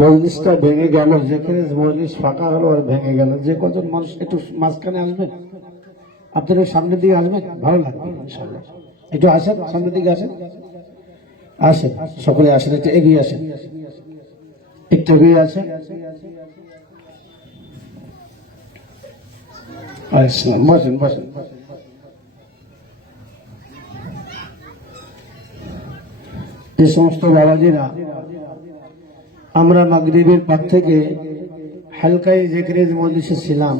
মজলিসটা ভেঙে গেল, যেখানে মজলিস ফাঁকা হলো আর ভেঙে গেল। যে কজন মানুষ একটু মাঝখানে আসবেন, আপনারা সামনের দিকে আসবেন, ভালো লাগবে ইনশাআল্লাহ। একটু আসেন, সামনের দিকে আসেন, আসেন সকলে আসেন, একটু এগিয়ে আসেন, একটু এগিয়ে আসেন। বসেন বসেন। যে সমস্ত বাবাজিরা আমরা মাগরিবের পর থেকে হালকায় জিকিরের মজলিসে ছিলাম,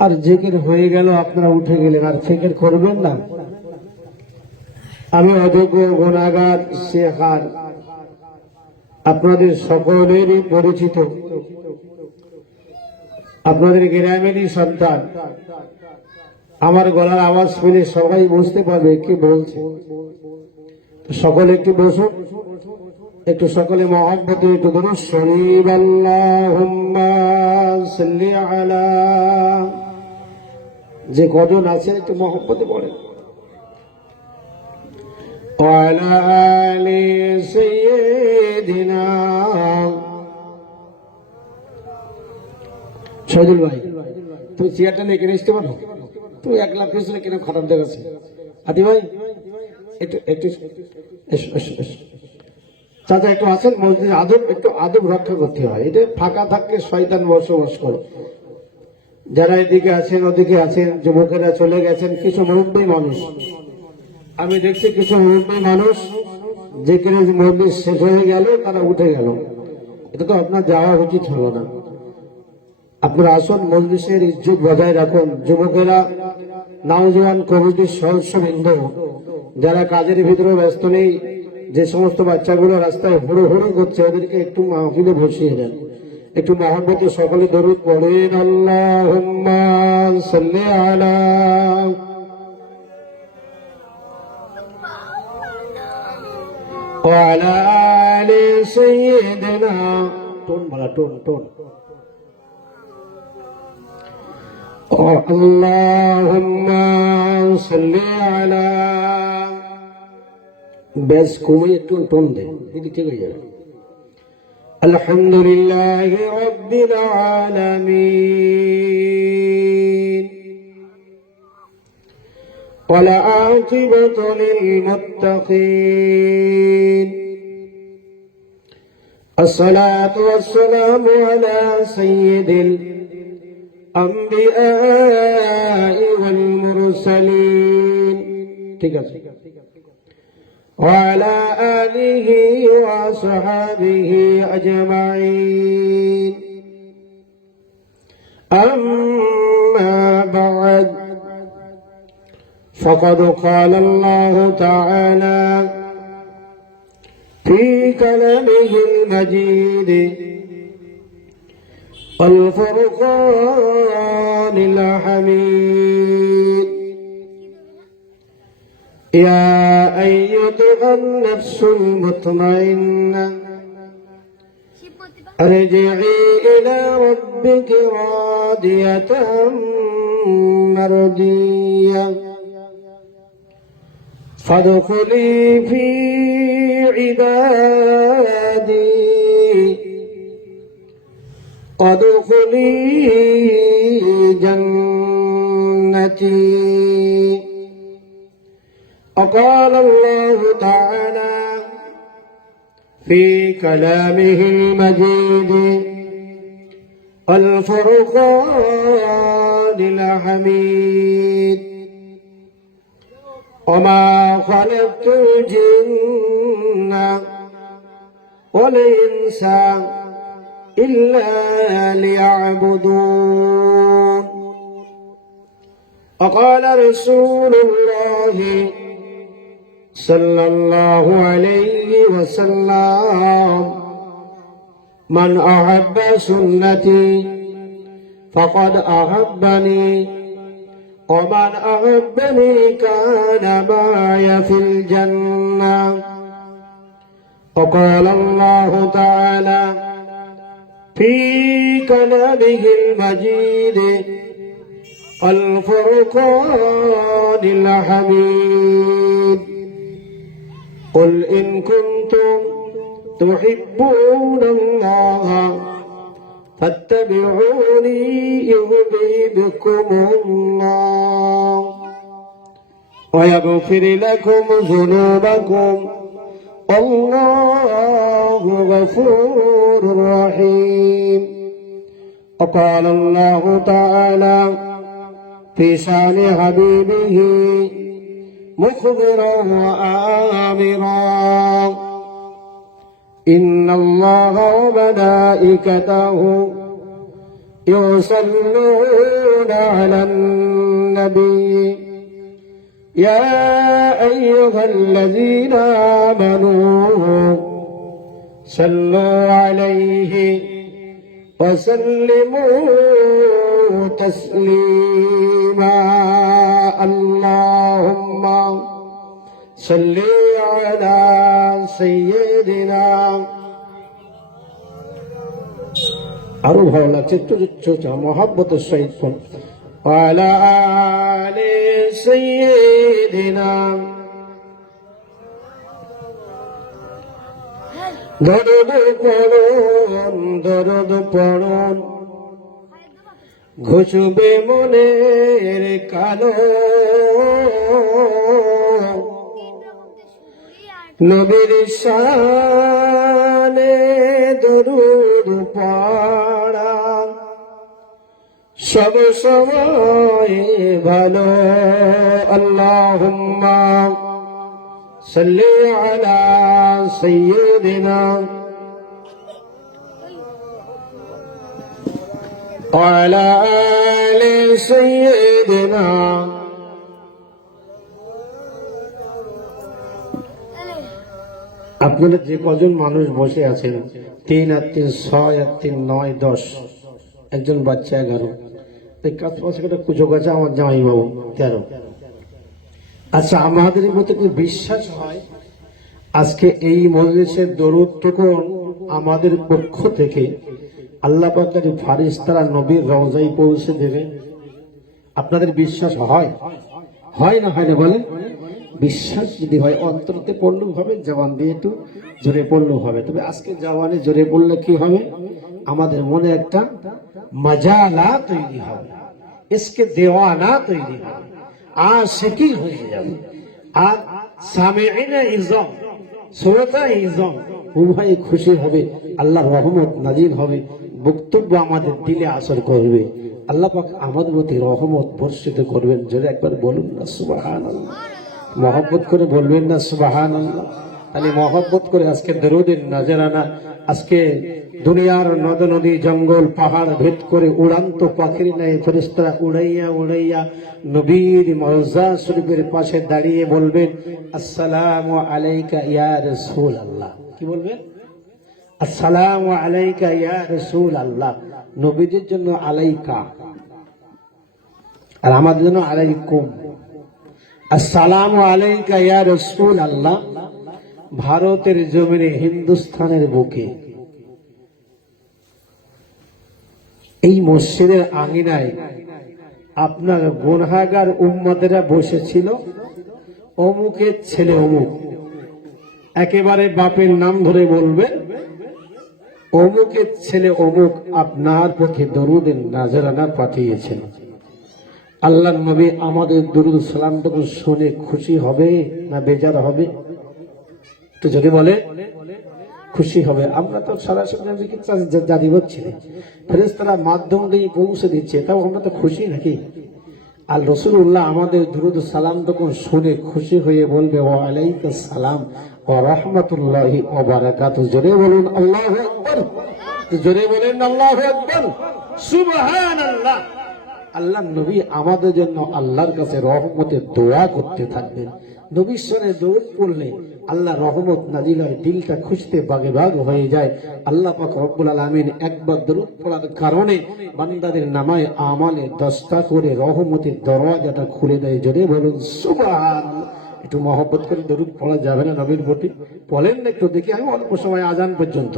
আর জিকির হয়ে গেল, আপনারা উঠে গেলেন, আর ফিকির করবেন না। আমি অযোগ্য গুনাহগার শেখার আপনাদের সকলেরই পরিচিত, আপনাদের গ্রামেরই সন্তান। আমার গলার আওয়াজ শুনে সবাই বুঝতে পারবে কি বলছে। সকলে একটু বসুন, একটু সকলে মহব্বতে একটু দুরূদ শরীফ আল্লাহুম্মা সাল্লি আলা। যে কজন আছে একটু মহব্বতে পড়েন। ওয়ালা আলি সাইয়্যিদিনা। শহীদুল ভাই, তুমি চেয়ারটা নিয়ে কিনে আসতে পারো? তুমি একলা পেছনে কিনে খারাপ দেখাচ্ছে। আদি ভাই একটু একটু চাচা একটু আসেন। মসজিদে আদব, একটু আদব রক্ষা করতে হয়। এটা ফাঁকা থাকলে শয়তান বসবাস করে। যারা এদিকে আছেন ওদিকে আছেন, যুবকেরা চলে গেছেন, কিছু মুরব্বী মানুষ আমি দেখছি, কিছু মুরব্বী মানুষ যেখানে মসজিদ শেষ হয়ে গেল তারা উঠে গেল। এটা তো আপনার যাওয়া উচিত হলো না। আপনার আসন মজলিসের ইজ্জত বজায় রাখুন। যুবকেরা, নওজোয়ান কমিটির সদস্যবৃন্দ যারা কাজের ভিতরে ব্যস্ত নেই, যে সমস্ত বাচ্চাগুলো রাস্তায় হুড়োহুড়ি করছে ওদেরকে একটু মাহফিলে বসিয়ে দেন। একটু মহব্বতে সকলে দরুদ পড়েন। আল্লাহুম্মা সাল্লি আলা। ওয়ালা আলি সাইয়্যিদিনা। টোন বলা, টোন টোন। আল্লাহুম্মা সাল্লি আলা। বেশ কমে একটু টোন দেন, এটি ঠিক হয়ে যাবে। আলহামদুলিল্লাহি রাব্বিল আলামিন ওয়াল আকিবাতু লিল মুত্তাকিন। আসসালাতু ওয়াসসালামু আলা সাইয়্যিদিল আম্বিয়াই ওয়াল মুরসালিন। ঠিক আছে। وعلى آله وصحبه أجمعين. أما بعد، فقد قال الله تعالى في كلامه المجيد والفرقان الحميد: يا أيتها النفس المطمئنة ارجعي إلى ربك راضية مرضية فادخلي في عبادي وادخلي جنتي. وقال الله تعالى في كلامه المجيد والفرقان الحميد: وما خلقت الجن والإنس إلا ليعبدون. وقال رسول الله صلى الله عليه وسلم: من أحب سنتي فقد أحبني ومن أحبني كان معي في الجنة. وقال الله تعالى في كلامه المجيد الفرقان الحميد: قل إن كنتم تحبون الله فاتبعوني يحببكم الله ويغفر لكم ذنوبكم الله غفور رحيم. وقال الله تعالى في شان حبيبه مخبرا وآمرا إن الله وملائكته يصلون على النبي يا أيها الذين آمنوا صلوا عليه وسلموا تسليما اللهم صل على سيدنا আরো ভালো লাগছে একটু মহব্বতের সহিত وعلى آل سيدنا দরদ পড়ুন ঘুচবে মনের কালো নবীর শানে দরুদ পড়া সব সময় ভালো আল্লাহুম্মা সাল্লি আলা সাইয়্যিদিনা ওয়া আলা আলি সাইয়্যিদিনা আপনারা যে কজন মানুষ বসে আছেন 3 আর 3 6 আর 3 9 10 একজন বাচ্চা 11 এই কাজ পাশে কুচো গাছা আমার জামাই বাবু 13। আচ্ছা আমাদের মধ্যে কি বিশ্বাস হয় আজকে এই মজলিসের দরুদ টুকুন আমাদের পক্ষ থেকে আল্লাহ পাকের ফারিস্তারা নবীর রওজায় পৌঁছে দেবে? আপনাদের বিশ্বাস হয়? হয় না হয় না বলেন? বিশ্বাস যদি হয় অন্তরতে পড়লেও হবে, জবান দিয়ে একটু জোরে পড়লেও হবে। তবে আজকে জবানে জোরে পড়লে কি হবে, আমাদের মনে একটা মজালা তৈরি হবে, ইসকে দেওয়ানা তৈরি হবে, আশিকি হয়ে যাবে। আর সামিঈনা ইজম, শ্রোতা ইজম উভয় খুশি হবে, আল্লাহর রহমত নাজিল হবে, বক্তব্য আমাদের দিলে আসর করবে, আল্লাহ পাক আমাদের প্রতি রহমত বর্ষিত করবেন। যদি একবার বলুন না সুবহানাল্লাহ, মহব্বত করে বলবেন না সুবহানাল্লাহ। তাহলে মহব্বত করে আজকে দরুদের নজরানা, আজকে দুনিয়ার নদ নদী জঙ্গল পাহাড় ভেদ করে উড়ান্ত পাখির ন্যায় ফেরেশতারা উড়াইয়া উড়াইয়া নবীর মওজা শরীফের পাশে দাঁড়িয়ে বলবেন আসসালামু আলাইকা ইয়া রাসূলুল্লাহ। কি বলবেন? আসসালামু আলাইকা ইয়া রাসূলুল্লাহ। নবীদের জন্য আলাইকা আর আমাদের জন্য আলাইকুম। আসসালামু আলাইকা ইয়া রাসূলুল্লাহ ভারতের জমিনে, হিন্দুস্তানের বুকে, এই মসজিদের আঙিনায় আপনার গুনাহগার উম্মতেরা বসেছিল, অমুকের ছেলে অমুক, একেবারে বাপের নাম ধরে বলবেন, অমুকের ছেলে অমুক আপনার পক্ষে দরুদের নাজরানা পাঠিয়েছেন। আল্লাহর নবী আমাদের দরুদ সালামটুকু শুনে খুশি হবে না বেজার হবে? একটু যদি বলে খুশি হবে। আমরা তো সরাসরি জারি হচ্ছি, ফেরেশতারা মাধ্যম দিয়ে পৌঁছে দিচ্ছে, তাও আমরা তো খুশি নাকি? আর রাসূলুল্লাহ আমাদের দরুদ সালামটুকু শুনে খুশি হয়ে বলবে ওয়া আলাইকুস সালাম ওয়া রাহমাতুল্লাহি ওয়া বারাকাতুহু। জোরে বলুন আল্লাহু আকবার, জোরে বলেন আল্লাহু আকবার, সুবহানাল্লাহ। আল্লাহ নবী আমাদের জন্য আল্লাহর কাছে রহমতের দোয়া করতে থাকবেন। নবীর সঙ্গে দরুদ পড়লে আল্লাহ রহমত নাজিল হয়, দিলটা খুশিতে বাগে বাগ হয়ে যায়। আল্লাহ পাক রব্বুল আলামিন একবার দরুদ পড়ার কারণে বান্দাদের নামায় আমালে 10টা করে রহমতের দরওয়াজাটা খুলে দেয়। জোরে বলুন সুবহানাল্লাহ। একটু মহব্বত করে দরুদ পড়া যাবে না নবীর প্রতি? বলেন না একটু দেখি। আমি অল্প সময় আজান পর্যন্ত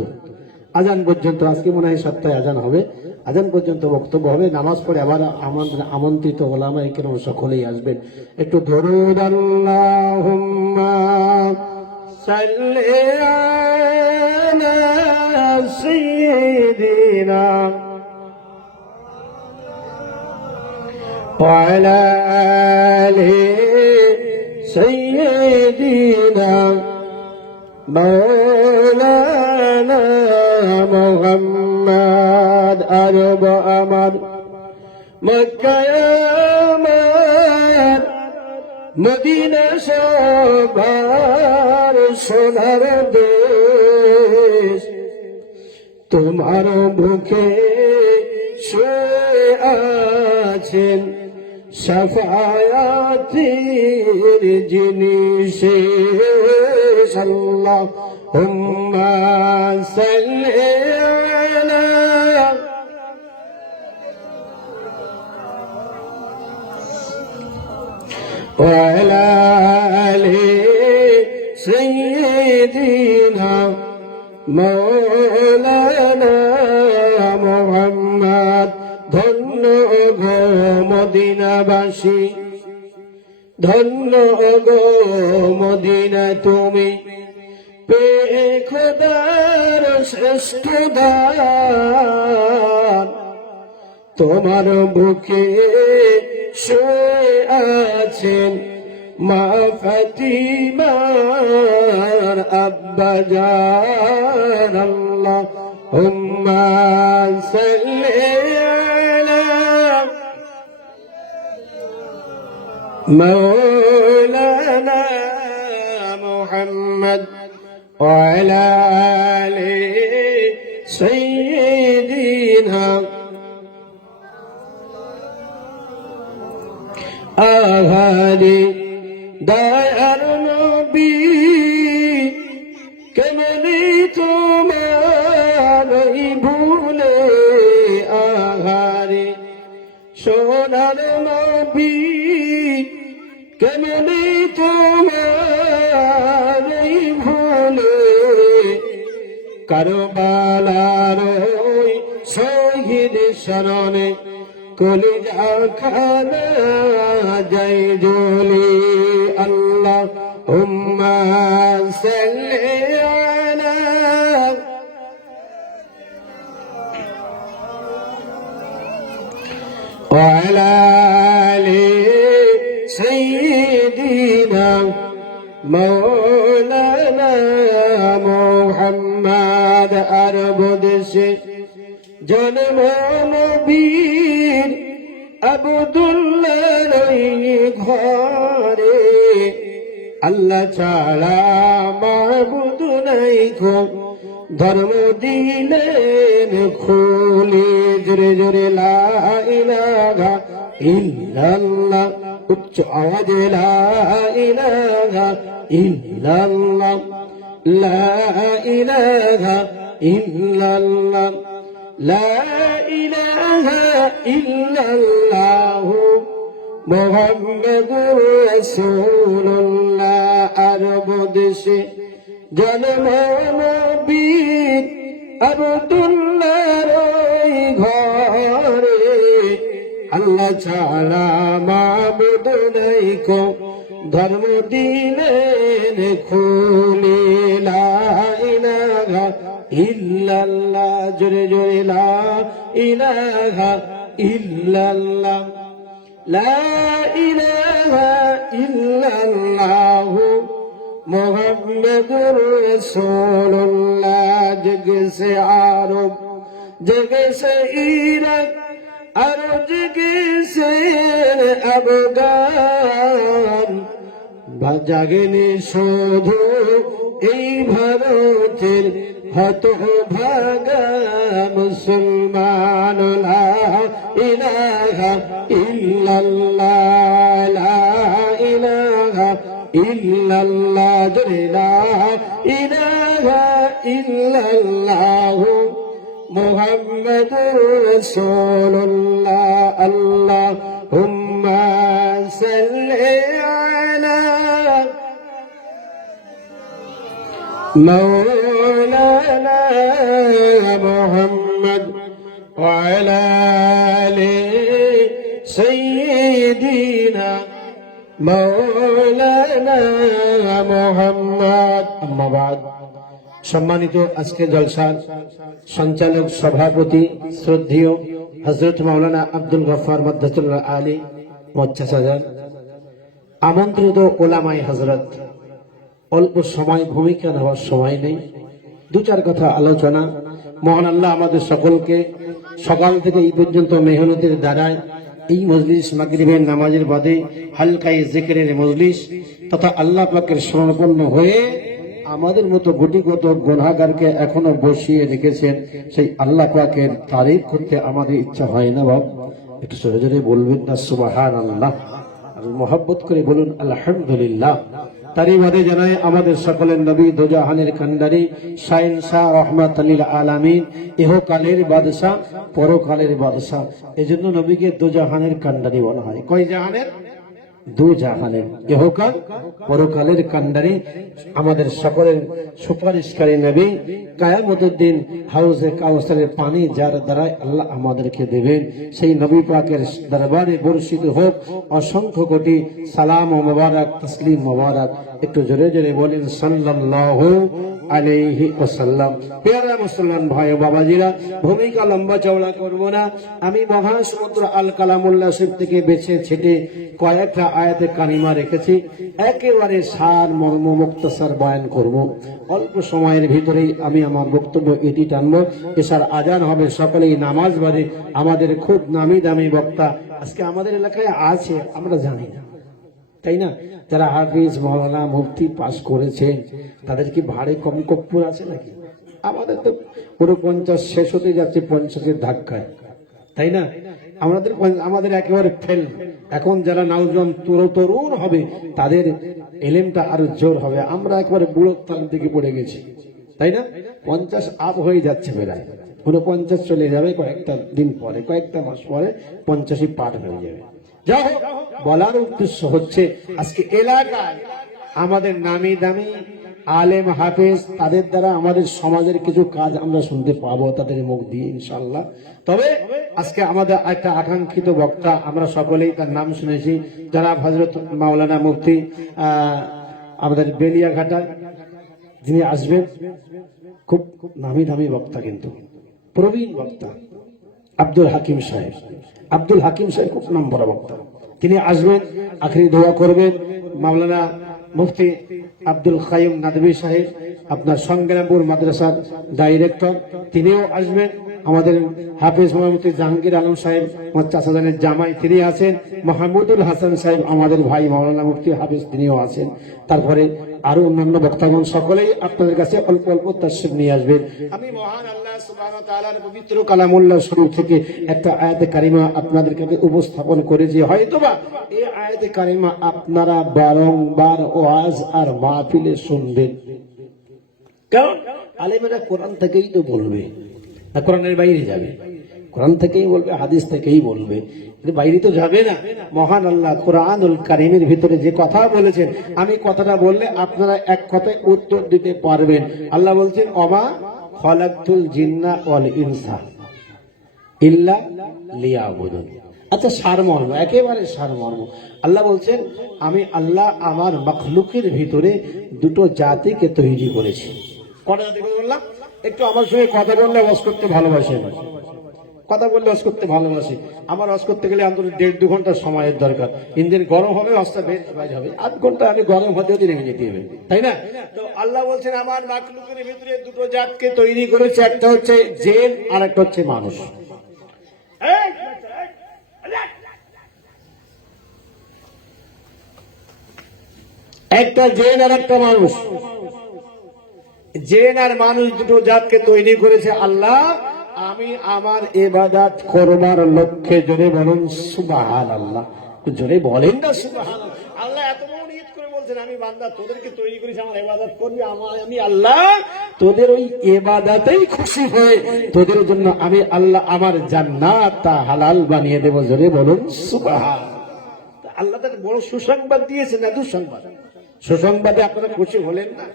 আজকে মনে হয় সপ্তাহে আজান হবে, আজান পর্যন্ত বক্তব্য হবে, নামাজ পড়ে আবার আমাদের আমন্ত্রিত ওলামায়ে কেরাম সকলেই আসবেন। একটু দরুদ আল্লাহুম্মা صل على سيدنا وعلى آل سيدنا مولانا محمد أرب أمد مكة يمن মদিনা সবার সোনার দেশ তোমার বুকে শুয়ে আছেন শাফায়াতের যিনি শেষ আল্লাহুম্মা সাল্লি আলা وعلى آل سيدنا مولانا محمد ধন্য গো মদিনাবাসী ধন্য গো মদিনা তুমি পেয়ে খোদার শ্রেষ্ঠ দান তোমার বুকে শুয়ে আছেন মা ফাতিমার আব্বা জান আল্লাহুম্মা সাল্লি আলা মাওলানা মুহাম্মদ ওয়া আলা আলি সাইয়্যিদিনা আহারে দয়ার নবী কেমনি তোমার ভুলে আহারে সোনার নবী কেমনি তোমার ভুলে কারবালার ওই শহীদ শরণে কলিজা খানা জয় জলি আল্লাহুম্মা সাল্লি আলা ওয়া আলা আলি সাইয়্যিদিনা মাওলানা মুহাম্মদ আরব দেশে জন্ম নবীর আব্দুল্লাহর ঘরে আল্লাহ ছাড়া মাবুদ নাই গো ধর্ম দিলেন খুলে জোরে জোরে লা ইলাহা ইল্লাল্লাহ উচ্চ আওয়াজে লা ইলাহা ইল্লাল্লাহ লা ইলাহা ইল্লাল্লাহ লা ইলাহা ইল্লাল্লাহু মুহাম্মাদুর রাসূলুল্লাহ আরব দেশে জন্ম নবীর আব্দুল্লাহর ঘরে আল্লাহ ছাড়া মাবুদ নাই কো ধর্ম দিলেন খুলে লা ইলাহা ইল্লাল্লাহ জোরে জোরে লা ইলাহা ইল্লাল্লাহ লা ইলাহা ইল্লাল্লাহ মুহাম্মাদুর রাসূলুল্লাহ জগসে আরব জগসে ইরাক আর জগসে আফগান জাগেনি শুধু এই ভারতের হতভাগা মুসলমান লা ইলাহা ইল্লাল্লাহ লা ইলাহা ইল্লাল্লাহ জোরে লা ইলাহা ইল্লাল্লাহ মুহাম্মাদুর রাসূলুল্লাহ আল্লাহুম্মা সাল্লি আলা مولانا محمد وعلى آل سيدنا مولانا মুহাম্মাদ। আম্মা বাদ। সম্মানিত আজকে জলসার সঞ্চালক সভাপতি শ্রদ্ধেয় হযরত মাওলানা আব্দুল গফফার মাদ্দাতুল্লাহ আলী মোচ্চাসাজান, আমন্ত্রিত ওলামায়ে হযরত, অল্প সময় ভূমিকা নেওয়ার সময় নেই, দু চার কথা আলোচনা। মহান আল্লাহ আমাদের সকলকে সকাল থেকে এই পর্যন্ত মেহনতের দ্বারায় এই মজলিস মাগরিবের নামাজের বাদে হালকায় জিকিরের মজলিস তথা আল্লাহ পাকের শরণাপন্ন হয়ে আমাদের মতো গুটিগত গুনাহগারকে এখনো বসিয়ে রেখেছেন। সেই আল্লাহ পাকের তারিফ করতে আমাদের ইচ্ছা হয় না বাবা? একটু জোরে জোরে বলবেন না সুবহানাল্লাহ, আর মহব্বত করে বলুন আলহামদুলিল্লাহ। তারই বাদে জানাই আমাদের সকলের নবী দোজাহানের কান্ডারি শাহেনশাহ রহমাতুল লিল আলামিন, ইহকালের বাদশা পরকালের বাদশা। এজন্য নবীকে দোজাহানের কান্ডারি বলা হয়। কয় জাহানের? দু জাহানের, ইহকাল পরকালের কান্ডারি, আমাদের সকলের সুপারিশকারী নবী। কিয়ামতের দিন হাউজে কাউসারের পানি যার দ্বারা আল্লাহ আমাদেরকে দেবেন, সেই নবী পাকের দরবারে বর্ষিত হোক অসংখ্য কোটি সালাম ও মোবারক, তসলিম মোবারক। একটু জোরে জোরে বলেন সাল্লাল্লাহু আলাইহি ওয়াসাল্লাম। প্রিয় মুসলমান ভাই ও বাবাজিরা, ভূমিকা লম্বা চওড়া করব না। আমি মহাসমুদ্র আল কালামুল্লাহ শরীফ থেকে বেছে ছেটে কয়েকটা আয়াতে কারিমা রেখেছি, একেবারে সার মর্ম মুক্তসার বয়ান করব। অল্প সময়ের ভিতরেই আমি আমার বক্তব্য এটি টানবো। এশার আজান হবে, সকলেই নামাজ বাড়ে। আমাদের খুব নামি দামি বক্তা আজকে আমাদের এলাকায় আছে, আমরা জানি না, তাই না? যারা হাফিজ মাওলানা মুফতি পাস করেছেন তাদের কি ভাড়ে কম কপ্পুর আছে নাকি? আমাদের তো পুরো 50 শেষ হতে যাচ্ছে 50-এর ধাক্কায়, তাই না? আমাদের একেবারে ফেল। এখন যারা নওজোয়ান তরুণ হবে তাদের এলেমটা আরো জোর হবে। আমরা একেবারে বুড়ো তাল দিকে পড়ে গেছি, তাই না? 50 আপ হয়ে যাচ্ছে বেড়ায়, 49 চলে যাবে কয়েকটা দিন পরে, কয়েকটা মাস পরে 50ই পার হয়ে যাবে। যা হোক, বলার উদ্দেশ্য হচ্ছে আজকে এলাকায় আমাদের নামি দামি আলেম হাফেজ, তাদের দ্বারা আমাদের সমাজের কিছু কাজ আমরা শুনতে পাবো তাদের মুখ দিয়ে ইনশাআল্লাহ। তবে আজকে আমাদের একটা আকাঙ্ক্ষিত বক্তা, আমরা সকলেই তার নাম শুনেছি, যারা হযরত মাওলানা মুফতি আমাদের বেলিয়াঘাটা, যিনি আসবেন, খুব নামি দামি বক্তা, কিন্তু প্রবীণ বক্তা, আব্দুল হাকিম সাহেব। আব্দুল হাকিম সাহেব খুব নামকরা বক্তা, তিনি আসবেন, আখরি দোয়া করবেন। মাওলানা মুফতি আব্দুল কাইয়ুম নাদভী সাহেব, আপনার সংগ্রামপুর মাদ্রাসার ডাইরেক্টর, তিনিও আসবেন। আমাদের হাফিজ মুফতি জাহাঙ্গীর আলম সাহেব, আমার চাচাজানের জামাই, তিনি আছেন। মাহমুদুল হাসান সাহেব, আমাদের ভাই মাওলানা মুফতি হাফিজ, তিনিও আছেন। তারপরে আরো অন্যান্য বক্তাগণ সকলেই আপনাদের কাছে অল্প অল্প তাশরীফ নিয়ে আসবেন। আমি মহান আল্লাহ সুবহানাহু ওয়া তাআলার পবিত্র কালামুল্লাহ শরীফ থেকে একটা আয়াতে কারিমা আপনাদের কাছে উপস্থাপন করেছি। হয়তোবা এই আয়াতে কারিমা আপনারা বারংবার ওয়াজ আর মাহফিলে শুনবেন, কারণ আলেমেরা কোরআন থেকেই তো বলবে, না কোরআনের বাইরে যাবে? কোরআন থেকেই বলবে, হাদিস থেকেই বলবে, বাইরে তো যাবে না। মহান আল্লাহ কোরআনুল কারীমের ভিতরে যে কথা বলেছেন, আমি কথাটা বললে আপনারা এক কথায় উত্তর দিতে পারবেন। আল্লাহ বলছেন, ওমা খালাকতুল জিন্না ওয়াল ইনসা ইল্লা লিয়াবুদুন। আচ্ছা, সারমর্ম, একেবারে সারমর্ম। আল্লাহ বলছেন, আমি আল্লাহ আমার মাখলুকের ভিতরে দুটো জাতিকে তৈরি করেছি। কটা জাতি বললাম? একটু আমার সঙ্গে কথা বললে ওয়াজ করতে ভালোবাসে না, কথা বললে ওয়াজ করতে ভালোবাসি। আমার ওয়াজ করতে গেলে অন্তত 1.5-2 ঘন্টা সময়ের দরকার। ইঞ্জিন গরম হবে, ওয়াজটা বেশ বাইরে হবে, 8 ঘন্টা আমি গরম হতে হতে নেমে যেতে হবে, তাই না? তো আল্লাহ বলছেন, আমার মাখলুকের ভিতরে দুটো জাতকে তৈরি করেছে, একটা হচ্ছে জিন আর একটা হচ্ছে মানুষ। একটা জিন আর একটা মানুষ। জিন আর মানুষ দুটো জাতকে তৈরি করেছে আল্লাহ। আমি আমার ইবাদত করবার লক্ষ্যে, জোরে বলুন সুবহানাল্লাহ, জোরে বলেন না সুবহানাল্লাহ। আল্লাহ এত বড় নিয়ত করে বলছেন, আমি বান্দা তোদেরকে তৈরি করেছি আমার ইবাদত করবি। আমি আল্লাহ তোদের ওই ইবাদতেই খুশি হয়ে তোদের জন্য আমি আল্লাহ আমার জান্নাতটা হালাল বানিয়ে দেব। জোরে বলুন সুবহানাল্লাহ। আল্লাহ তার বড় সুসংবাদ দিয়েছেন, না দুঃসংবাদ? সুসংবাদে আপনারা খুশি হলেন না?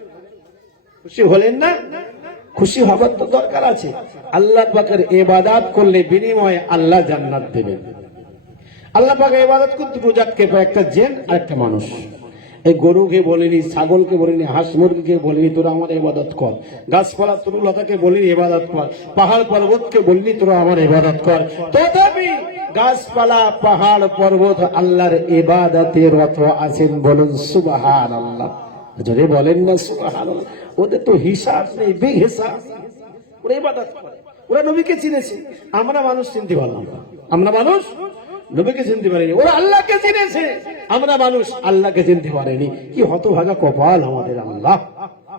খুশি হলেন না? খুশি হবার তো দরকার আছে। আল্লাহ পাকের ইবাদত করলে বিনিময়ে আল্লাহ জান্নাত দেবেন। আল্লাহ পাকের ইবাদত করতে দুটো জাতকে, একটা জিন আর একটা মানুষ। এই গরুকে বলিনি, ছাগলকে বলিনি, হাঁস মুরগিকে বলিনি তোরা আমার ইবাদত কর, গাছপালা তরুলতাকে বলিনি ইবাদত কর, পাহাড় পর্বতকে বলিনি তোরা আমার ইবাদত কর। তথাপি গাছপালা পাহাড় পর্বত আল্লাহর ইবাদতে রত আছেন, বলুন সুবহানাল্লাহ। যদি বলেন না সুবহানাল্লাহ, ওদের তো হিসাব নেই, বেহিসাব। ওরা ইবাদত করে, ওরা নবীকে চিনেছে, আমরা মানুষ চিনতে পারলাম না। আমরা মানুষ নবীকে চিনতে পারিনি, ওরা আল্লাহকে চিনেছে, আমরা মানুষ আল্লাহকে চিনতে পারিনি। কি হতভাগা কপাল আমাদের, আল্লাহ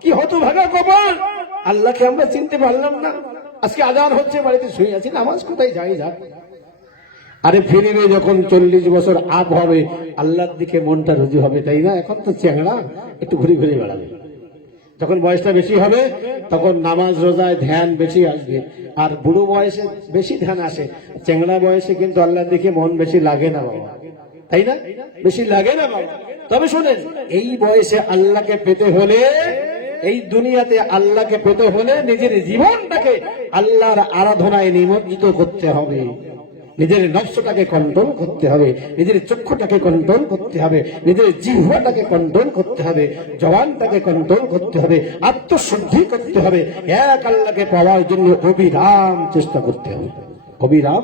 কি হতভাগা কপাল, আল্লাহকে আমরা চিনতে পারলাম না। আজকে আজান হচ্ছে, বাড়িতে শুয়ে আছি, নামাজ কোথায় যাই যাক। আরে ফিরবে যখন 40 বছর আপ হবে, আল্লাহর দিকে মনটা রুজু হবে, তাই না? এখন তো চেংড়া, একটু ঘুরে ঘুরে বেড়াবে। যখন বয়সটা বেশি হবে তখন নামাজ রোজায় ধ্যান বেশি আসবে, আর বুড়ো বয়সে বেশি ধ্যান আসে। চেংড়া বয়সে কিন্তু আল্লাহর দিকে মন বেশি লাগে না বাবা, তাই না? বেশি লাগে না বাবা। তবে শোনেন, এই বয়সে আল্লাহকে পেতে হলে, এই দুনিয়াতে আল্লাহকে পেতে হলে নিজের জীবনটাকে আল্লাহর আরাধনায় নিমজ্জিত করতে হবে, নিজের নফসটাকে কন্ট্রোল করতে হবে, নিজের চক্ষুটাকে কন্ট্রোল করতে হবে, নিজের জিহ্বাটাকে কন্ট্রোল করতে হবে, জবানটাকে কন্ট্রোল করতে হবে, আত্মশুদ্ধি করতে হবে। এক আল্লাহকে পাওয়ার জন্য অবিরাম চেষ্টা করতে হবে। অবিরাম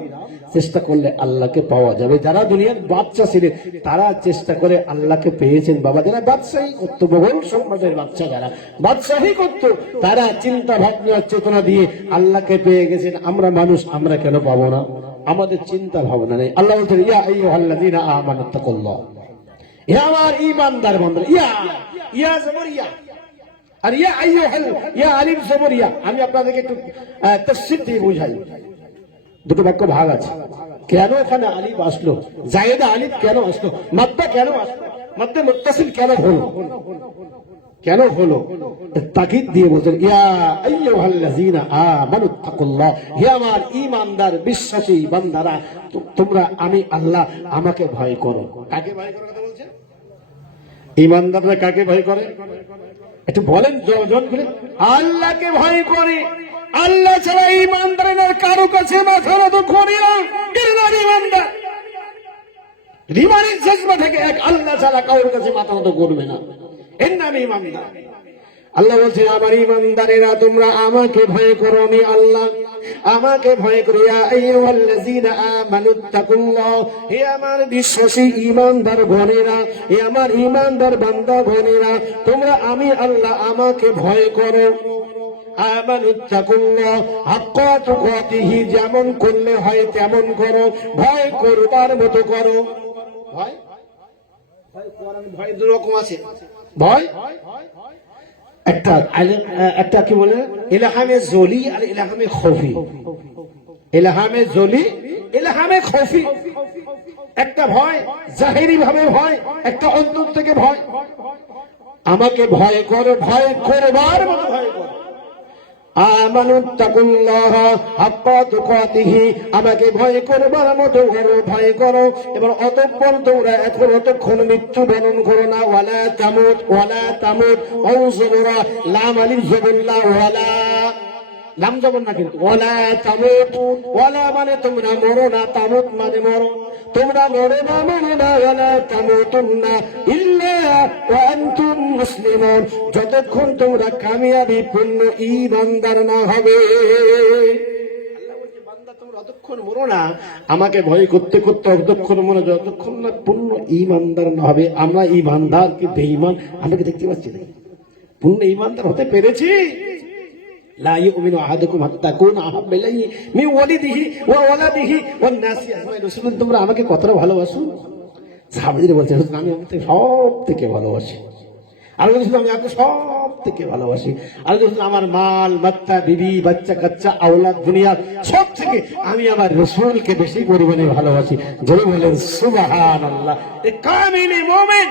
চেষ্টা করলে আল্লাহকে পাওয়া যাবে। যারা দুনিয়ার বাচ্চা ছিলেন তারা চেষ্টা করে আল্লাহকে পেয়েছেন বাবা। যারা বাদশাহী করতো, মোগল সম্রাটের বাচ্চা যারা বাদশাহী করতো, তারা চিন্তা ভাবনা চেতনা দিয়ে আল্লাহকে পেয়ে গেছেন। আমরা মানুষ, আমরা কেন পাবো না? আমাদের চিন্তা ভাবনা নেই। আল্লাহ বলছেন, ইয়া আইয়ুহাল্লাযীনা আমানুত্তাকুল্লাহ, হে আমার ঈমানদার বান্দারা। ইয়া ইয়া জবর ইয়া, আর ইয়া আইয়ুহাল, ইয়া আলিফ জবর ইয়া। আমি আপনাদেরকে একটু তাফসীর দিয়ে বুঝাই। দুটো বাক্য ভাগ আছে। কেন এখানে আলিফ আসলো, জায়েদা আলিফ কেন আসলো, মাদ্দা কেন আসলো, মাদ্দা মুত্তাসিল কেন হলো, কেন হলো? তাকিদ দিয়ে বলছেন, ইয়া আইয়ুহাল্লাযীনা আমানুত্তাকুল্লাহ, হে আমার ঈমানদার বিশ্বাসী বান্দারা, তোমরা আমি আল্লাহ আমাকে ভয় করো। কাকে ভয় করার কথা বলছেন? ঈমানদাররা কাকে ভয় করে একটু বলেন জন করে। আল্লাহকে ভয় করে। আল্লাহ ছাড়া ঈমানদারের কারো কাছে মাথা নত করে না। ঈমানদার ঈমানের জজবা থেকে এক আল্লাহ ছাড়া কারোর কাছে মাথা নত করবে না, এর নাম ঈমানদার। আল্লাহ বলছে, আমার ঈমানদারেরা তোমরা আমাকে ভয় করো, আমি আল্লাহ আমাকে ভয় করো। ইয়া আইয়ুহাল্লাযীনা আমানুত্তাকুল্লাহ, হে আমার বিশ্বাসী ঈমানদার গণেরা, হে আমার ঈমানদার বান্দা গণেরা, তোমরা আমি আল্লাহ আমাকে ভয় করো। আমানুত্তাকুল্লাহ হাক্কা তুকাতিহি, যেমন করলে হয় তেমন করো, ভয় করবার মতো করো। ভয় ভয় করার ভয় দু রকম আছে। ভয় একটা কি বলে, ইলহামে জলি আর ইলহামে খফি। ইলহামে জলি, ইলহামে খফি। একটা ভয় জাহিরি ভাবে ভয়, একটা অন্তর থেকে ভয়। আমাকে ভয় করো, ভয় করবার মতো ভয় করো। আমানুত্তাকুল্লাহ হাক্কা তুকাতিহি, আমাকে ভয় করবার মতো করো, ভয় করো। এবার অতঃপর তোমরা এতক্ষণ মৃত্যু বরণ করো না। ওয়ালা তামুত, ওয়ালা তামুত অউযুরা, লাম আলিফ জবরলা, ওয়ালা লাম জবর না কিন্তু, ওয়ালা তামুত। ওয়ালা মানে তোমরা মরো না, তামুত মানে মরো, তোমরা মরো না মানে না। ওয়ালা তামুতুন্না ইল্লা ওয়া আনতুম মুসলিমুন, যতক্ষণ তোমরা কামিয়াবি পূর্ণ ঈমানদার না হবে। আল্লাহ বলছে, বান্দা তোমরা যতক্ষণ মরো না আমাকে ভয় করতে করতে, যতক্ষণ মরো, যতক্ষণ না পূর্ণ ঈমানদার না হবে। আমরা ঈমানদার কি বেঈমান আমরা কি দেখতে পাচ্ছি না? পূর্ণ ঈমানদার হতে পেরেছি? লা ইউমিনু আহাদুকুম হাত্তা তাকুনা আহাব্বা ইলাইহি মিন ওয়ালিদিহি ওয়া ওয়ালাদিহি ওয়ান নাসি আজমাইন। রাসূল, তোমরা আমাকে কতটা ভালোবাসো? সাহাবীরা বলছেন, আমি আপনাকে সব থেকে ভালোবাসি। আর বলছেন, আমি আপনাকে সব থেকে ভালোবাসি। আর বলছেন, আমার মাল মাত্তা, বিবি, বাচ্চা কাচ্চা, আওলাদ, দুনিয়া সব থেকে আমি আমার রাসূলকে বেশি পরিমাণে ভালোবাসি। জোরে বলেন সুবহানাল্লাহ। এ কামিল মুমিন,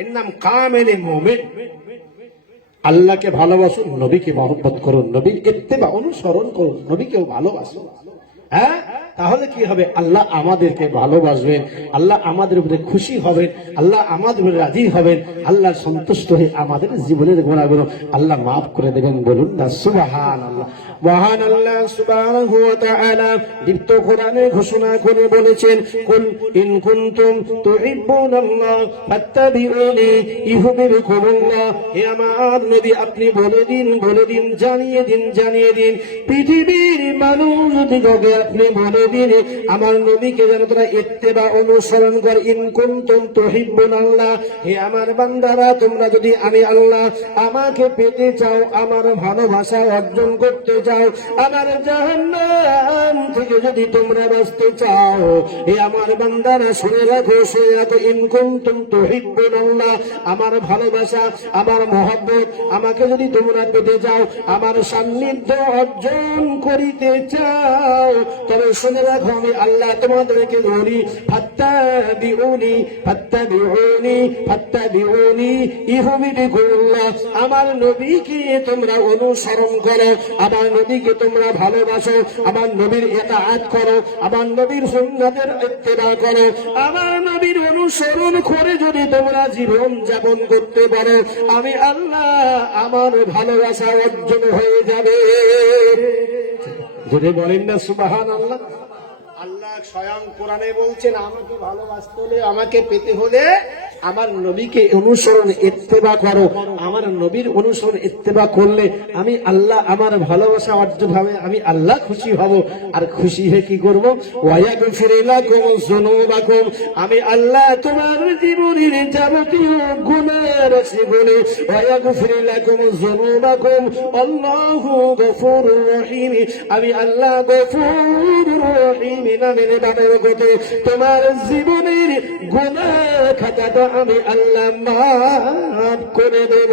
এর নাম কামিল মুমিন। আল্লাহকে ভালোবাসুন, নবীকে মহব্বত করুন, নবীর ইত্তেবা অনুসরণ করুন, নবীকেও ভালোবাসুন। হ্যাঁ, তাহলে কি হবে? আল্লাহ আমাদেরকে ভালোবাসবেন, আল্লাহ আমাদের উপরে খুশি হবেন, আল্লাহ আমাদের উপরে রাজি হবেন, আল্লাহ সন্তুষ্ট হয়ে আমাদের জীবনের গুনাহগুলো আল্লাহ মাফ করে দেবেন। বলুন না সুবহানাল্লাহ। মহান আল্লাহ সুবহানাহু ওয়া তাআলা দীপ্ত কোরআনে ঘোষণা করে বলেছেন, কুল ইন কুনতুম তুহিব্বুনাল্লাহ ফাত্তাবিউনি ইউহিব্বুকুমুল্লাহ। হে আমার নবী, আপনি বলে দিন, জানিয়ে দিন পৃথিবীর মানুষদিগকে আপনি বলে দিন, আমার নবীকে যেন তারা ইত্তেবা অনুসরণ করে। ইন কুনতুম তুহিব্বুনাল্লাহ, হে আমার বান্দারা, তোমরা যদি আমি আল্লাহ আমাকে পেতে চাও, আমার ভালোবাসা অর্জন করতে চাও, আমার জাহান্নাম থেকে যদি তোমরা বাঁচতে চাও, হে আমার বান্দারা শুনে রাখো। ইন কুনতুম তুহিব্বুনাল্লাহ, আমার ভালোবাসা, আমার মহব্বত আমাকে যদি তোমরা পেতে চাও, আমার সান্নিধ্য অর্জন করিতে চাও, তবে শুনে রাখো আমি আল্লাহ তোমাদেরকে বলি, ফাত্তাবিউনি ইউহিব্বুকুমুল্লাহ। আমার নবীকে তোমরা অনুসরণ করো, আমার নবীকে তোমরা ভালোবাসো, আমার নবীর ইতাআত করো, আমার নবীর সুন্নাতের ইত্তেবা করো। আমার নবীর অনুসরণ করে যদি তোমরা জীবন যাপন করতে পারো, আমি আল্লাহ আমার ভালোবাসা অর্জন হয়ে যাবে। যদি বলেন না সুবহানাল্লাহ। আল্লাহ স্বয়ং কোরআনে বলছেন, আমাকে ভালোবাসতে হলে, আমাকে পেতে হলে আমার নবীকে অনুসরণ ইত্তেবা করো। আমার নবীর অনুসরণ ইত্তেবা করলে আমি আল্লাহ আমার ভালোবাসা অর্জন হবে, আমি আল্লাহ খুশি হব। আর খুশি হয়ে কি করব? ওয়ায়াগফির লাকুম যুনুবাকুম, আমি আল্লাহ তোমার জীবনের যাবতীয় গুনাহ জীবনে ওয়ায়াগফির লাকুম যুনুবাকুম আল্লাহু গফুরুর রহিম, আমি আল্লাহ গফুরুর রহিম নামের বানাতে তোমার জীবনের গুনাহ খাতাটা আমি আল্লাহ মাফ করে দেব।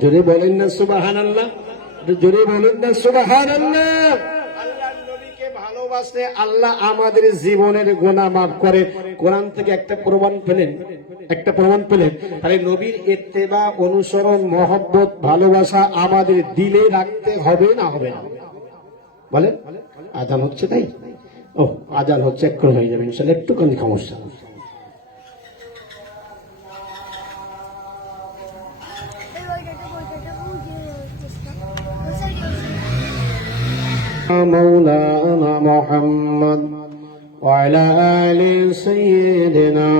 জোরে বলেন না সুবহানাল্লাহ, জোরে বলেন না সুবহানাল্লাহ। আল্লাহর নবীকে ভালোবাসলে আল্লাহ আমাদের জীবনের গুনাহ মাফ করে। কোরআন থেকে একটা প্রমাণ পেলেন, তাহলে নবীর ইত্তেবা, অনুসরণ, মহব্বত, ভালোবাসা আমাদের দিলে রাখতে হবে না হবে না? বলেন। আজান হচ্ছে, তাই? ও আজান হচ্ছে, এক্ষুনি হয়ে যাবে ইনশাআল্লাহ, একটুখানি সমস্যা। مولانا محمد وعلى آل سيدنا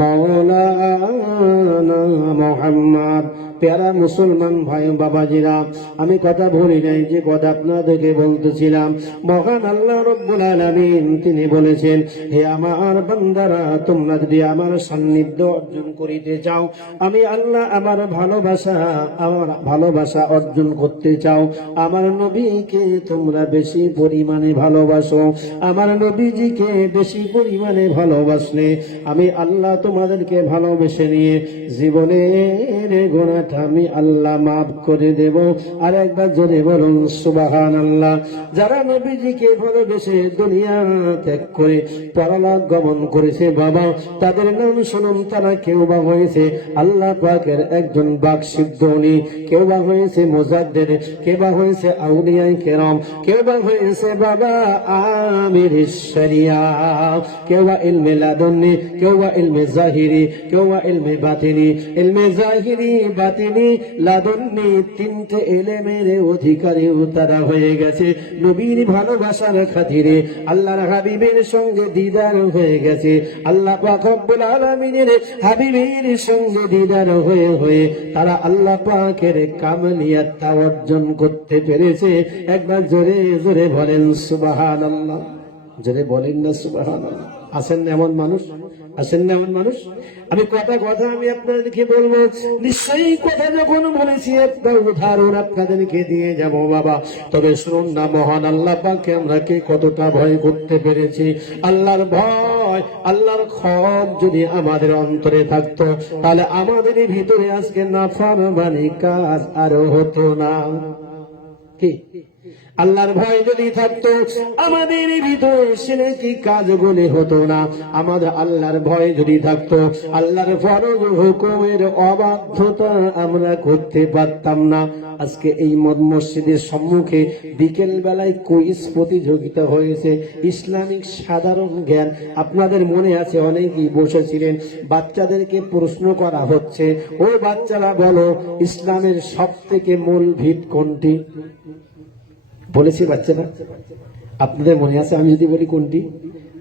مولانا محمد। প্যারা মুসলমান ভাই বাবাজিরা, আমি কথা বলি নাই, যে কথা আপনাদেরকে বলতেছিলাম। মহান আল্লাহ রব্বুল আলামিন তিনি বলেছেন, হে আমার বান্দারা, তোমরা যদি আমার সান্নিধ্য অর্জন করিতে চাও, আমি আল্লাহ আমার ভালোবাসা অর্জন করতে চাও, আমার নবীকে তোমরা বেশি পরিমাণে ভালোবাসো, আমার নবীজিকে বেশি পরিমাণে ভালোবাসলে আমি আল্লাহ তোমাদেরকে ভালোবেসে নিয়ে জীবনের গুনাহ আমি আল্লাহ মাফ করে দেব। আর একবার জোরে বলুন সুবহানাল্লাহ। যারা নবীজিকে ভালোবেসে দুনিয়া ত্যাগ করে পরলোক গমন করেছে বাবা, তাদের নাম শুনুন। তারা কেউ বা হয়েছে আল্লাহ পাকের একজন বাকশিদ্ধ উনি, কেউ বা হয়েছে মুজাদ্দিদ, কেউ বা হয়েছে আউলিয়া কেরাম, কেউ বা হয়েছে বাবা আমির শরিয়া, কেউ বা ইলমে লাদুন্নি, কেউ বা ইলমে জাহিরি, কেউ বা ইলমে বাতিনি। ইলমে জাহিরি, বাতিনি, লাদুন্নি, তিনটে ইলমের অধিকারীও তারা হয়ে গেছে। নবীর ভালোবাসার খাতিরে আল্লাহর হাবিবের সঙ্গে দিদার হয়ে গেছে। আল্লাহ পাক রব্বুল আলামিনের হাবিবের সঙ্গে দিদার হয়ে তারা আল্লাহ পাকের কামালিয়াতটা অর্জন করতে পেরেছে। একবার জোরে জোরে বলেন সুবহানাল্লাহ, জোরে বলেন না সুবহানাল্লাহ। আছেন না এমন মানুষ? আছেন না এমন মানুষ? আমি কথা আমি আপনাদেরকে বলবো, নিশ্চয়ই কথা যখন বলেছি একটা উদাহরণ আপনাদেরকে দিয়ে যাব বাবা। তবে শুনুন না, মহান আল্লাহ পাককে আমরা কে কতটা ভয় করতে পেরেছি। আল্লাহর ভয়, আল্লাহর খৌফ যদি আমাদের অন্তরে থাকতো, তাহলে আমাদের ভিতরে আজকে নাফরমানি কাজ আরো হতো না। কি আল্লাহর ভয় যদি থাকতো আমাদের ভিতরে শিরকি কাজগুলো হতো না। আমাদের আল্লাহর ভয় যদি থাকতো আল্লাহর ফরজ হুকুমের অবাধ্যতা আমরা করতে পারতাম না। আজকে এই মসজিদের সম্মুখে বিকেল বেলায় কুইজ প্রতিযোগিতা হয়েছে, ইসলামিক সাধারণ জ্ঞান। আপনাদের মনে আছে অনেকেই বসেছিলেন, বাচ্চাদেরকে প্রশ্ন করা হচ্ছে, ও বাচ্চারা বলো ইসলামের সব থেকে মূল ভিত কোনটি? বলেছি বাচ্চারা? আপনাদের মনে আছে? আমি যদি বলি কোনটি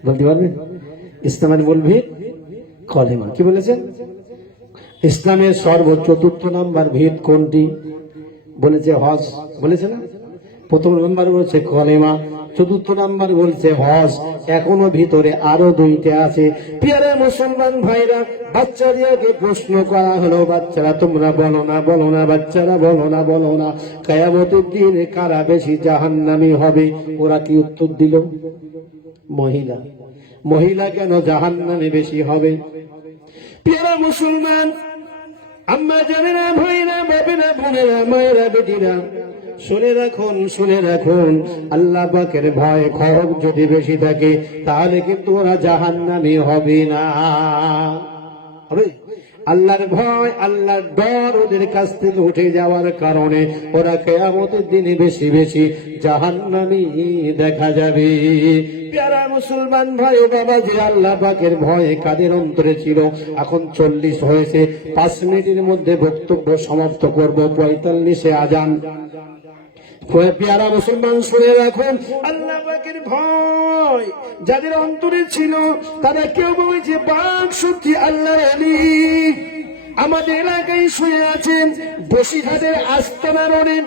বলতে পারবেন? ইসলামের মূল ভিত কলেমা। কি বলেছেন? ইসলামের চতুর্থ নাম্বার ভিত কোনটি? বলেছে হজ। বলেছে না? প্রথম নাম্বার বলছে কলেমা, চতুর্থ নাম্বার বলছে হজ। এখনো ভিতরে আরো দুইটা আছে। প্রিয় মুসলমান ভাইরা, বাচ্চাদেরকে প্রশ্ন করা হলো, বাচ্চারা তোমরা বলো না, বলো না, বাচ্চারা বলো না, বলো না, কিয়ামতের দিনে কারা বেশি জাহান্নামী হবে? ওরা কি উত্তর দিল? মহিলা। মহিলা কেন জাহান্নামে বেশি হবে? প্রিয় মুসলমান আম্মা জানেরা, ভাইরা, বাবেরা, বোনেরা, মায়েরা, বেটিরা, শুনে রাখুন, শুনে রাখুন, আল্লাহ পাকের ভয় খরচ যদি বেশি থাকে তাহলে কিন্তু ওরা জাহান্নামী হবে না। হবে? আল্লাহর ভয়, আল্লাহর ডর ওদের কাছ থেকে উঠে যাওয়ার কারণে ওরা কিয়ামতের দিনে বেশি বেশি জাহান্নামী দেখা যাবে। প্যারা মুসলমান ভাই ও বাবা, যে আল্লাহ পাকের ভয় কাদের অন্তরে ছিল? এখন 40 হয়েছে, 5 মিনিটের মধ্যে বক্তব্য সমাপ্ত করব, 45-এ আজান। প্যারা মুসলমান শুনে রাখুন, আল্লাহ পাকের ভয় যাদের অন্তরে ছিল তারা কেউ বলেছে বাক সত্যি আল্লাহর আলী। আমাদের এলাকায় শুয়ে আছেন বসিরহাটের আস্তানা রোডে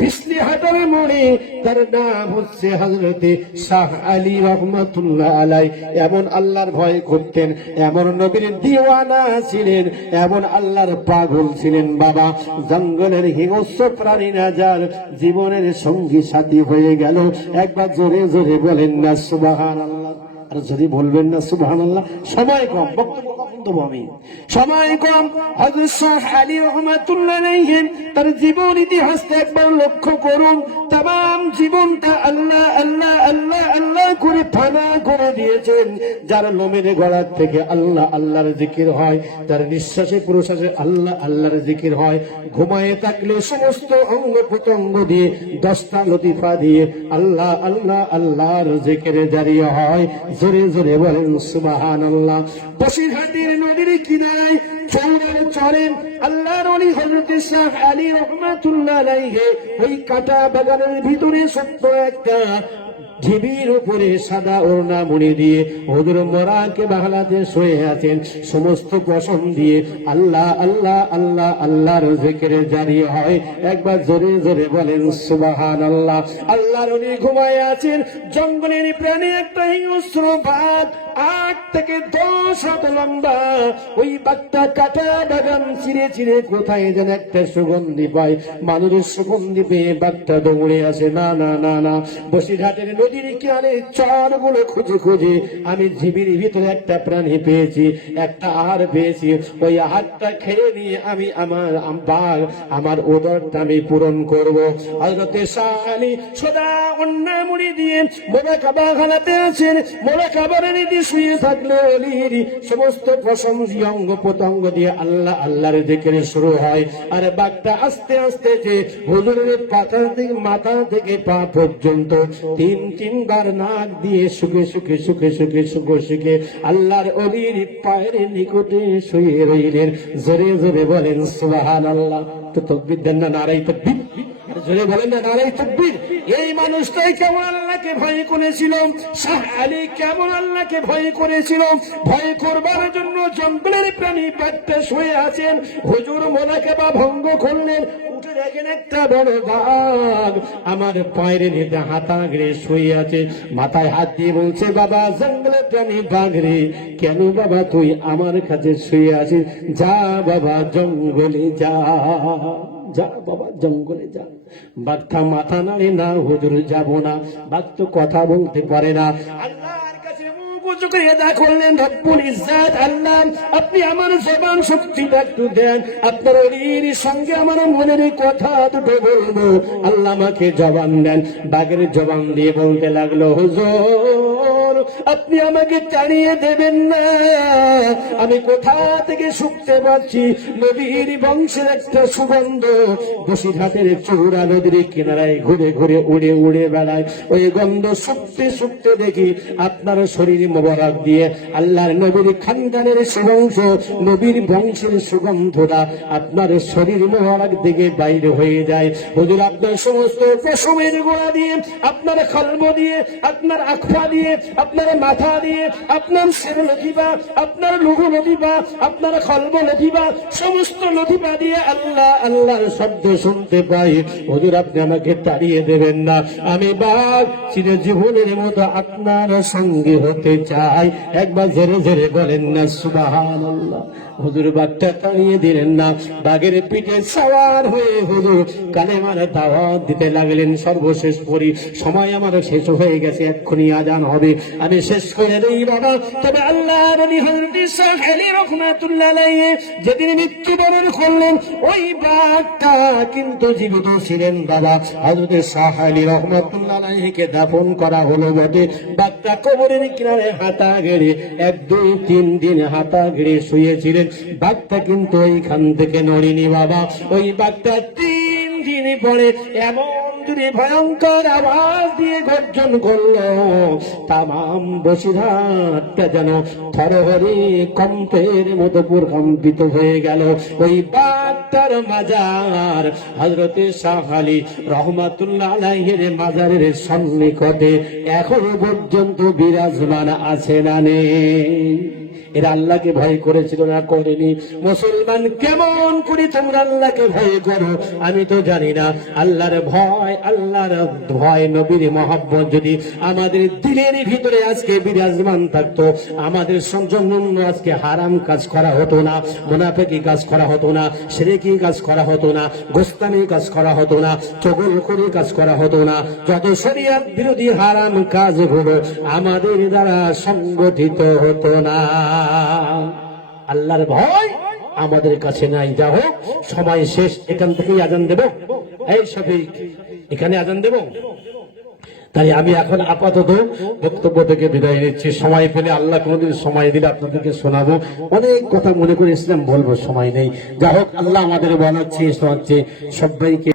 বিসলিহাটের মোড়ে, তার নাম হচ্ছে হযরতে শাহ আলী রহমাতুল্লাহ আলাই। এমন আল্লাহর ভয় করতেন, এমন নবীর দিওয়ানা ছিলেন, এমন আল্লাহর পাগল ছিলেন বাবা। জঙ্গলের হিংস্র প্রাণীরা যার জীবনের সঙ্গী সাথী হয়ে গেল, একবার জোরে জোরে বলেন না সুবহানাল্লাহ। আর যদি বলবেন না সুবহানাল্লাহ, সময় কম, বক্তব্য কখন দেবো আমি, সময় কম। হযরত শাহ আলী রহমাতুল্লাহ আলাইহি তার জীবন ইতিহাসটা একবার লক্ষ্য করুন। তাম জীবনটা আল্লাহ আল্লাহ আল্লাহ আল্লাহ করে ফানা করে দিয়েছেন। যার লোমের গলার থেকে আল্লাহ আল্লাহর জিকির হয়, যার নিঃশ্বাসে প্রশ্বাসে আল্লাহ আল্লাহর জিকির হয়, ঘুমায়ে থাকলে সমস্ত অঙ্গ প্রত্যঙ্গ দিয়ে 10টা লতিফা দিয়ে আল্লাহ আল্লাহ আল্লাহর জিকিরে জারি হয়। জোরে জোরে বলেন সুবহানাল্লাহ। বসিরহাটের নদীর কিনারায় চৌড়ায় চড়েন আল্লাহর ওলি হযরত শাহ আলী রহমাতুল্লাহ আলাইহি। ওই কাটা বাগানের ভিতরে ছোট্ট একটা ঢিবির উপরে সাদা ওড়না মুড়ি দিয়ে হুজুর মোরাকে বাংলাতে শুয়ে আছেন, সমস্ত পশম দিয়ে আল্লাহ আল্লাহ আল্লাহ আল্লাহর জিকিরে জারি হয়। একবার জোরে জোরে বলেন সুবহানাল্লাহ। আল্লাহর ওলি ঘুমায় আছেন, জঙ্গলের প্রাণী একটা হিংস্র বাঘ 8 থেকে 10 হাত লম্বা। ওই বাঘটা কাটা বাগান চিরে চিরে কোথায় যেন একটা সুগন্ধি পায়, মানুষের সুগন্ধি পেয়ে বাঘটা দৌড়ে আসে। না না না না, বসিরহাটের নদীর কিনারে চরগুলো খুঁজে খুঁজে আমি ঝিবির ভিতরে একটা প্রাণী পেয়েছি, একটা আহার পেয়েছি। ওই আহারটা খেয়ে নিয়ে আমি আমার ওদরটা আমি পূরণ করবো। হযরতে শাহ আলী সদা অন্যা মুড়ি দিয়ে মোরাকাবা খানাতে আছেন। মোরাকাবার নীতি শুয়ে থাকলে অলির সমস্ত পশম দিয়ে অঙ্গ প্রত্যঙ্গ দিয়ে আল্লাহ আল্লাহর জিকির শুরু হয়। আর বাঘটা আস্তে আস্তে যে হুজুরের মাথা থেকে পা পর্যন্ত 3-3 বার নাক দিয়ে শুকে শুকে শুকে শুকে শুকে শুকে আল্লাহর অলির পায়ের নিকটে শুয়ে রইলেন। জোরে জোরে বলেন সুবহানাল্লাহ। তো তাকবীর দেন না, নারায়ে তাকবীর, জোরে বলেন না নারায়ে তাকবীর। এই মানুষটাই কেমন আল্লাহকে ভয় করেছিল, শাহ আলী কেমন আল্লাহকে ভয় করেছিল। ভয় করবার জন্য জঙ্গলের প্রাণী বাঘটা শুয়ে আছেন। হুজুর মোনাকাবা ভঙ্গ করলেন, উঠে দেখেন একটা বড় বাঘ আমার পায়ের নিচে হাত আগড়ে শুয়ে আছে। মাথায় হাত দিয়ে বলছে, বাবা জঙ্গলের প্রাণী বাঘ রে, কেন বাবা তুই আমার কাছে শুয়ে আছিস? যা বাবা জঙ্গলে যা, যা বাবা জঙ্গলে যা। বাঘটা মাথা নাড়ে না, হুজুর যাব না। বাঘ তো কথা বলতে পারে না, আল্লাহর কাছে মুখ করে আদা করলেন। রব্বুল ইজ্জাত আল্লাহ, আপনি আমার জবান শক্তিটা একটু দেন, আপনার অলির সঙ্গে আমার মনের কথা দুটো বলবো, আল্লাহ আমাকে জবান দেন। বাগের জবান দিয়ে বলতে লাগলো, হুজুর আপনি আমাকে তাড়িয়ে দেবেন না, আমি কোথা থেকে শুনতে পাচ্ছি নবীর বংশের একটা সুগন্ধ বসিরহাটের চৌরা নদীর কিনারায় ঘুরে ঘুরে উড়ে উড়ে বেড়ায়। ওই গন্ধ শুকতে শুকতে দেখি আপনার শরীর মোবারক দিয়ে আল্লাহর নবীর খানদানের সুবংশ, নবীর বংশের সুগন্ধটা আপনার শরীর মোবারক দিকে বাইরে হয়ে যায়। হুজুর আপনার সমস্ত পশমের গোড়া দিয়ে, আপনার কলব দিয়ে, আপনার আখড়া দিয়ে, আপনার মাথা দিয়ে, আপনার শির লতিফা, আপনার লুহু লতিফা, আপনার কলব লতিফা, সমস্ত লতিফা দিয়ে আল্লাহ আল্লাহর শব্দ শুনতে পাই। হুজুর আপনি আমাকে তাড়িয়ে দেবেন না, আমি বাঘ চিরজীবনের মতো আপনার সঙ্গে হতে চাই। একবার জেরে জেরে বলেন না সুবহানাল্লাহ। হুজুর বাঘটা তাড়িয়ে দিলেন না, বাঘের পিঠে সওয়ার হয়ে হুজুর কালেমার দাওয়াত দিতে লাগলেন। সর্বশেষ পরি সময় আমার শেষ হয়ে গেছে, এক্ষুনি আজান হবে, আমি শেষ করে দেই বাবা। তবে আল্লাহ নবী হযরত সাহেলি রাহমাতুল্লাহ আলাইহি যেদিন মৃত্যুবরণ করলেন, ওই বাঘটা কিন্তু জীবিত ছিলেন বাবা। হযরত সাহেলি রাহমাতুল্লাহ আলাইহিকে দাফন করা হলো বটে, বাঘটা কবরের কিনারে হাতা গেড়ে 1 2 3 দিন হাতা গেড়ে শুয়েছিলেন। বাঘটা কিন্তু ওইখান থেকে নড়েনি বাবা। ওই বাঘটা 3 দিন পরে এমন জোরে ভয়ঙ্কর আওয়াজ দিয়ে গর্জন করলো, তামাম বসিরহাটটা যেন থরহরে কম্পের মতো প্রকম্পিত হয়ে গেল। ওই বাঘটার মাজার হযরতে শাহ আলী রহমাতুল্লাহ আলাইহির মাজারের সন্নিকটে এখনো পর্যন্ত বিরাজমান আছে না নেই? এরা আল্লাহকে ভয় করেছিল না করেনি? মুসলমান কেমন করে তোমরা আল্লাহকে ভয় করো আমি তো জানি না। আল্লাহর ভয় নবীর মহব্বত যদি আমাদের দিলের ভিতরে আজকে বিরাজমান থাকতো, আমাদের জন্য আজকে হারাম কাজ করা হতো না, মুনাফিকি কাজ করা হতো না, শিরকি কাজ করা হতো না, গোস্তানি কাজ করা হতো না, চগলখড়ি কাজ করা হতো না। যত শরীয়ত বিরোধী হারাম কাজগুলো আমাদের দ্বারা সংগঠিত হতো না। আল্লাহর ভয় আমাদের কাছে নাই। যা হোক, সময় শেষ, এখান থেকেই আজান দেব। এই সবই এখানে আজান দেব। তাই আমি এখন আপাতত বক্তব্য থেকে বিদায় নিচ্ছি। সময় পেলে আল্লাহ কোনদিন সময় দিলে আপনাদেরকে শোনাবো। অনেক কথা মনে করে ইসলাম বলবো, সময় নেই। যা হোক, আল্লাহ আমাদের বানাচ্ছে, শোনাচ্ছে সবাইকে।